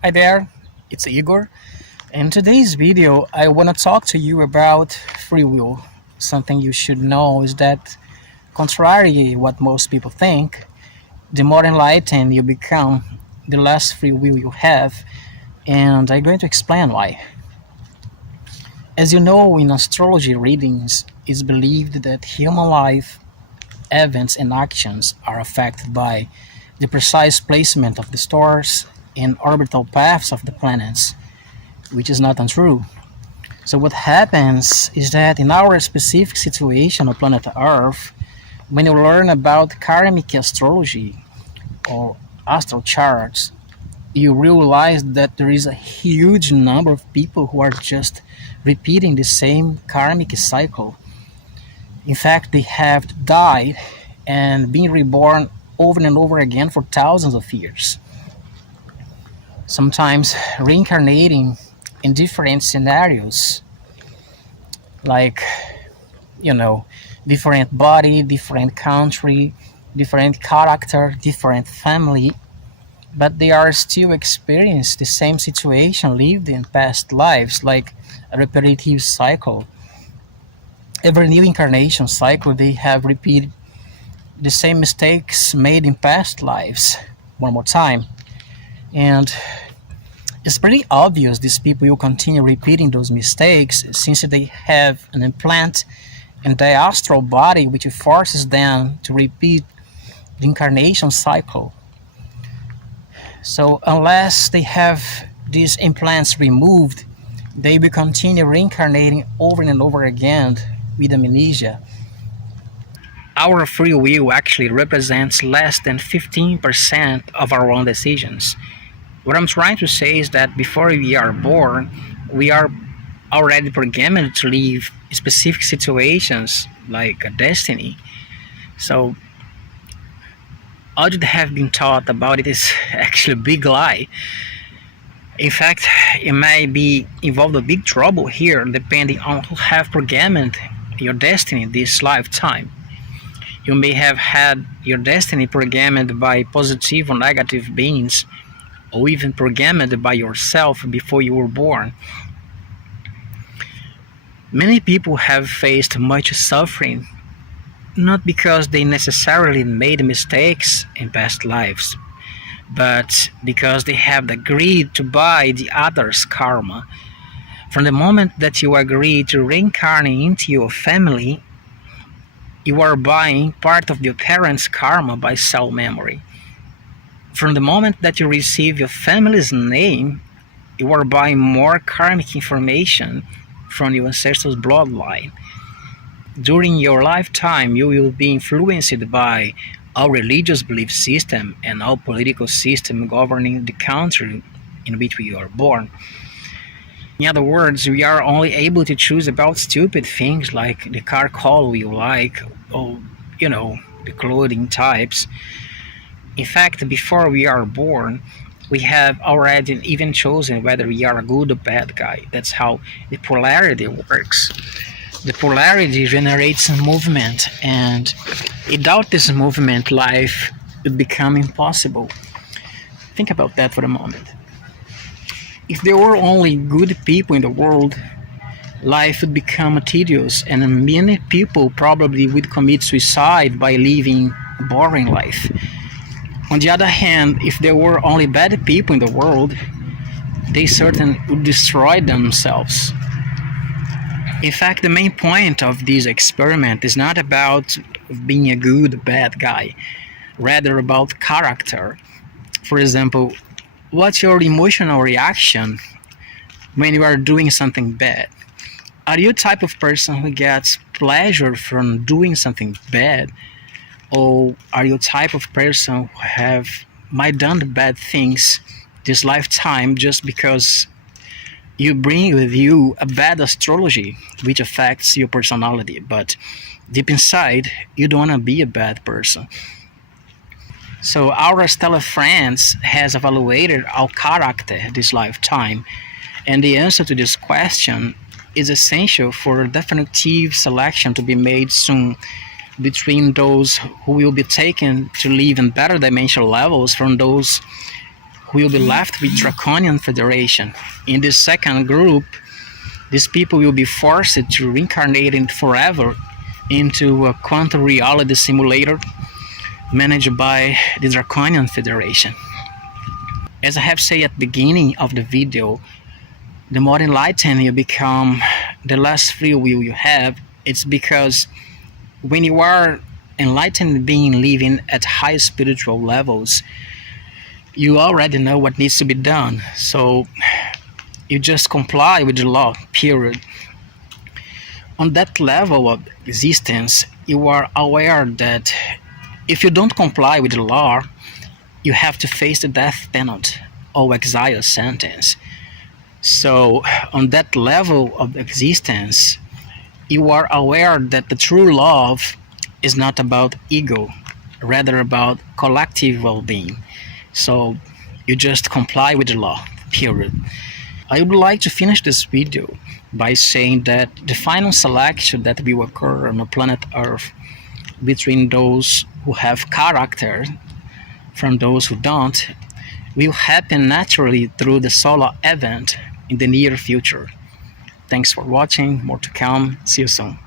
Hi there, it's Igor. In today's video, I want to talk to you about free will. Something you should know is that, contrary to what most people think, the more enlightened you become, the less free will you have, and I'm going to explain why. As you know, in astrology readings, it's believed that human life, events, and actions are affected by the precise placement of the stars and orbital paths of the planets, which is not untrue. So what happens is that in our specific situation on planet Earth, when you learn about karmic astrology or astral charts, you realize that there is a huge number of people who are just repeating the same karmic cycle. In fact, they have died and been reborn over and over again for thousands of years, sometimes reincarnating in different scenarios, like you know, different body, different country, different character, different family, but they are still experience the same situation lived in past lives, like a repetitive cycle. Every new incarnation cycle, they have repeated the same mistakes made in past lives one more time. And it's pretty obvious these people will continue repeating those mistakes since they have an implant in their astral body which forces them to repeat the incarnation cycle. So unless they have these implants removed, they will continue reincarnating over and over again with amnesia. Our free will actually represents less than 15% of our own decisions. What I'm trying to say is that before we are born, we are already programmed to live specific situations like a destiny. So all you have been taught about it is actually a big lie. In fact, you may be involved in big trouble here depending on who have programmed your destiny this lifetime. You may have had your destiny programmed by positive or negative beings, or even programmed by yourself before you were born. Many people have faced much suffering, not because they necessarily made mistakes in past lives, but because they have the greed to buy the other's karma. From the moment that you agree to reincarnate into your family, you are buying part of your parents' karma by cell memory. From the moment that you receive your family's name, you are buying more karmic information from your ancestors' bloodline. During your lifetime, you will be influenced by our religious belief system and our political system governing the country in which we are born. In other words, we are only able to choose about stupid things like the car color we like, or the clothing types. In fact, before we are born, we have already even chosen whether we are a good or bad guy. That's how the polarity works. The polarity generates movement, and without this movement, life would become impossible. Think about that for a moment. If there were only good people in the world, life would become tedious, and many people probably would commit suicide by living a boring life. On the other hand, if there were only bad people in the world, they certainly would destroy themselves. In fact, the main point of this experiment is not about being a good or bad guy, rather about character. For example, what's your emotional reaction when you are doing something bad? Are you the type of person who gets pleasure from doing something bad? Or are you the type of person who have might done bad things this lifetime just because you bring with you a bad astrology which affects your personality, but deep inside you don't want to be a bad person? So our stellar friends has evaluated our character this lifetime, and the answer to this question is essential for a definitive selection to be made soon between those who will be taken to live in better dimensional levels from those who will be left with Draconian Federation. In this second group, these people will be forced to reincarnate forever into a quantum reality simulator managed by the Draconian Federation. As I have said at the beginning of the video, the more enlightened you become, the less free will you have. It's because when you are enlightened being living at high spiritual levels, you already know what needs to be done. So you just comply with the law, period. On that level of existence, you are aware that if you don't comply with the law, you have to face the death penalty or exile sentence. So, on that level of existence, you are aware that the true love is not about ego, rather about collective well being. So, you just comply with the law, period. I would like to finish this video by saying that the final selection that will occur on the planet Earth between those who have character from those who don't will happen naturally through the solar event in the near future. Thanks for watching. More to come. See you soon.